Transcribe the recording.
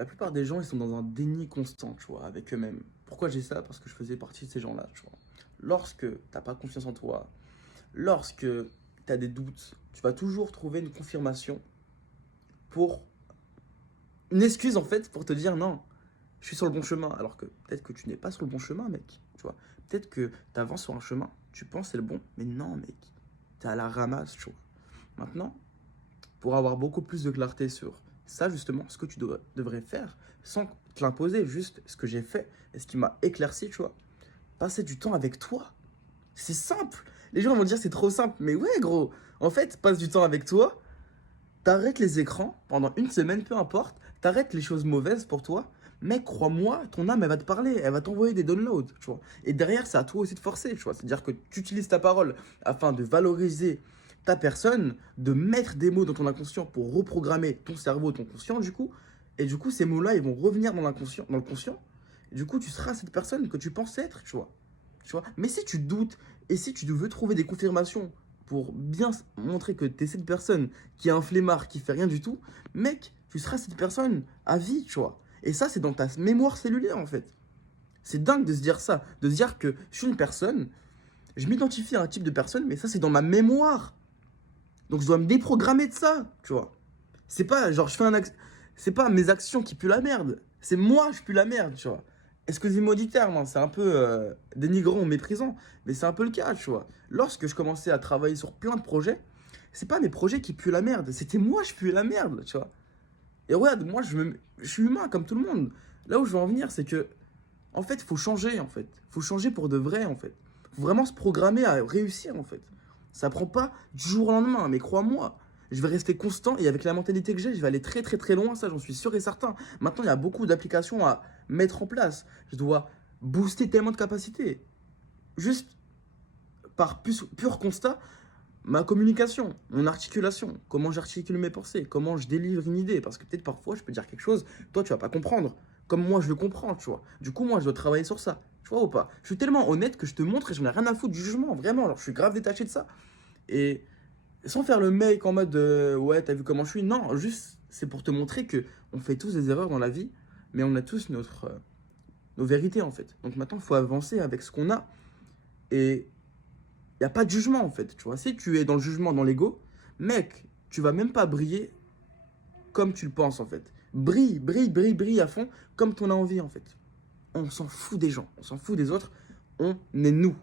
la plupart des gens, ils sont dans un déni constant, tu vois, avec eux-mêmes. Pourquoi j'ai ça? Parce que je faisais partie de ces gens-là, tu vois. Lorsque t'as pas confiance en toi, lorsque tu as des doutes, tu vas toujours trouver une confirmation pour une excuse en fait pour te dire non, je suis sur le bon chemin. Alors que peut-être que tu n'es pas sur le bon chemin, mec. Tu vois, peut-être que tu avances sur un chemin, tu penses c'est le bon, mais non, mec, t'es à la ramasse, tu vois. Maintenant, pour avoir beaucoup plus de clarté sur ça, justement, ce que tu devrais faire sans te l'imposer, juste ce que j'ai fait et ce qui m'a éclairci, tu vois, passer du temps avec toi. C'est simple. Les gens vont dire c'est trop simple, mais ouais, gros. En fait, passe du temps avec toi, t'arrêtes les écrans pendant une semaine, peu importe, t'arrêtes les choses mauvaises pour toi. Mais crois-moi, ton âme, elle va te parler, elle va t'envoyer des downloads, tu vois. Et derrière, c'est à toi aussi de forcer, tu vois. C'est-à-dire que tu utilises ta parole afin de valoriser ta personne, de mettre des mots dans ton inconscient pour reprogrammer ton cerveau, ton conscient, du coup. Et du coup, ces mots-là, ils vont revenir dans l'inconscient, dans le conscient. Et du coup, tu seras cette personne que tu pensais être, tu vois. Tu vois. Mais si tu doutes et si tu veux trouver des confirmations pour bien montrer que tu es cette personne qui est un flemmard, qui fait rien du tout, mec, tu seras cette personne à vie, tu vois. Et ça, c'est dans ta mémoire cellulaire, en fait. C'est dingue de se dire ça, de se dire que je suis une personne, je m'identifie à un type de personne, mais ça, c'est dans ma mémoire. Donc, je dois me déprogrammer de ça, tu vois. C'est pas genre, c'est pas mes actions qui puent la merde. C'est moi, je pue la merde, tu vois. Excusez-moi du terme, hein, c'est un peu dénigrant ou méprisant, mais c'est un peu le cas, tu vois. Lorsque je commençais à travailler sur plein de projets, c'est pas mes projets qui puent la merde, c'était moi, je puais la merde, tu vois. Et regarde, moi, je suis humain comme tout le monde. Là où je veux en venir, c'est que, en fait, faut changer, en fait. Faut changer pour de vrai, en fait. Faut vraiment se programmer à réussir, en fait. Ça prend pas du jour au lendemain, mais crois-moi, je vais rester constant et avec la mentalité que j'ai, je vais aller très très très loin, ça j'en suis sûr et certain. Maintenant, il y a beaucoup d'applications à mettre en place. Je dois booster tellement de capacités. Juste par pur constat, ma communication, mon articulation, comment j'articule mes pensées, comment je délivre une idée. Parce que peut-être parfois, je peux dire quelque chose, toi, tu vas pas comprendre. Comme moi, je le comprends, tu vois. Du coup, moi, je dois travailler sur ça. Tu vois ou pas? Je suis tellement honnête que je te montre et j'en ai rien à foutre du jugement. Vraiment, alors je suis grave détaché de ça. Et sans faire le mec en mode ouais, t'as vu comment je suis. Non, juste, c'est pour te montrer que on fait tous des erreurs dans la vie, mais on a tous nos vérités, en fait. Donc maintenant, il faut avancer avec ce qu'on a. Et il n'y a pas de jugement en fait, tu vois. Si tu es dans le jugement, dans l'ego, mec, tu vas même pas briller comme tu le penses en fait. Brille, brille, brille, brille à fond comme t'en as envie en fait. On s'en fout des gens, on s'en fout des autres, on est nous.